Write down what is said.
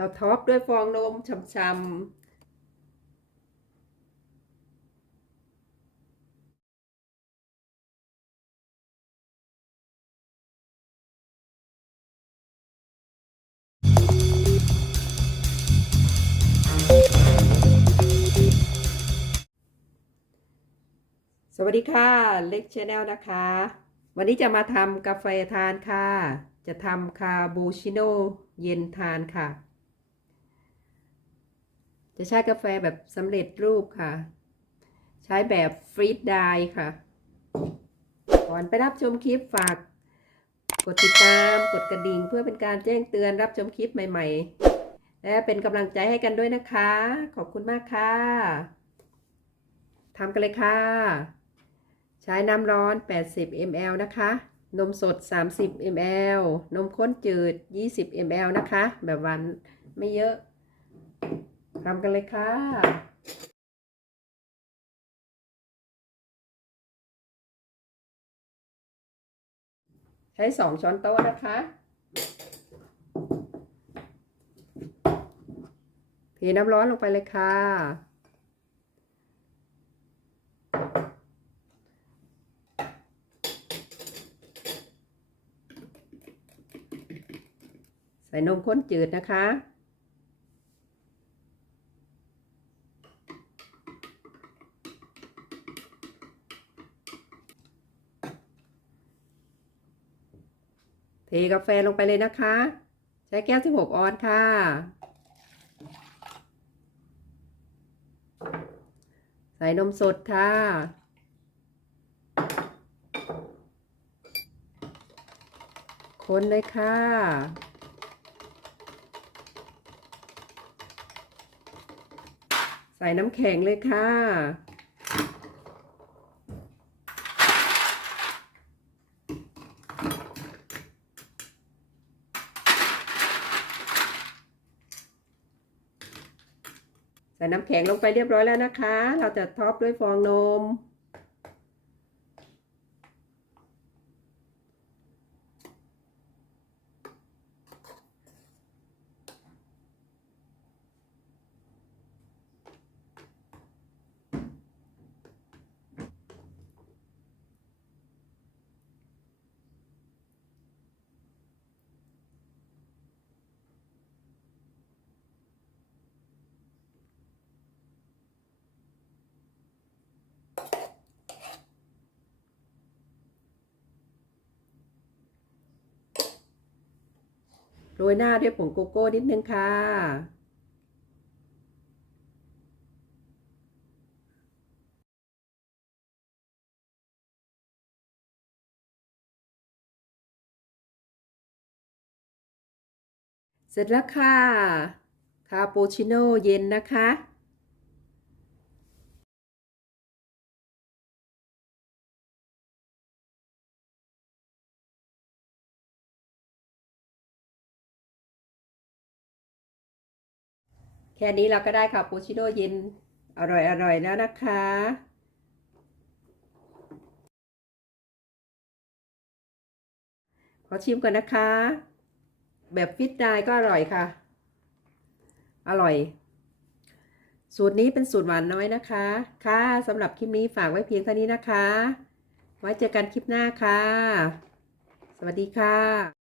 เราท็อปด้วยฟองนมช่ำๆสวัสดีค่ะเล็กชแนลนะคะ วันนี้จะมาทำกาแฟทานค่ะ จะทำคาบูชิโน่เย็นทานค่ะ จะใช้กาแฟแบบสำเร็จรูปค่ะ ใช้แบบฟรีดไดร์ค่ะ ก่อนไปรับชมคลิปฝาก กดติดตามกดกระดิ่ง เพื่อเป็นการแจ้งเตือนรับชมคลิปใหม่ ๆ และเป็นกำลังใจให้กันด้วยนะคะ ขอบคุณมากค่ะทำกันเลยค่ะ ใช้น้ำร้อน 80 ml นะคะ นมสด 30 ml นมข้นจืด 20 ml นะคะ แบบหวานไม่เยอะ ทำกันเลยค่ะใช้2ช้อนโต๊ะนะคะเทน้ำร้อนลงไปเลยค่ะใส่นมข้นจืดนะคะ เทกาแฟลงไปเลยนะคะ ใช้แก้ว 16 ออนซ์ค่ะ ใส่นมสดค่ะ คนเลยค่ะใส่น้ำแข็งเลยค่ะ ใส่น้ำแข็งลงไปเรียบร้อยแล้วนะคะ เราจะท็อปด้วยฟองนม โรยหน้าด้วยผงโกโก้นิดนึงค่ะ เสร็จแล้วค่ะ คาปูชิโน่เย็นนะคะ แค่นี้เราก็ได้คาปูชิโน่เย็นอร่อยๆแล้วนะคะขอชิมก่อนนะคะ แบบฟิตได้ก็อร่อยค่ะ อร่อย สูตรนี้เป็นสูตรหวานน้อยนะคะ ค่ะสำหรับคลิปนี้ฝากไว้เพียงเท่านี้นะคะ ไว้เจอกันคลิปหน้าค่ะ สวัสดีค่ะ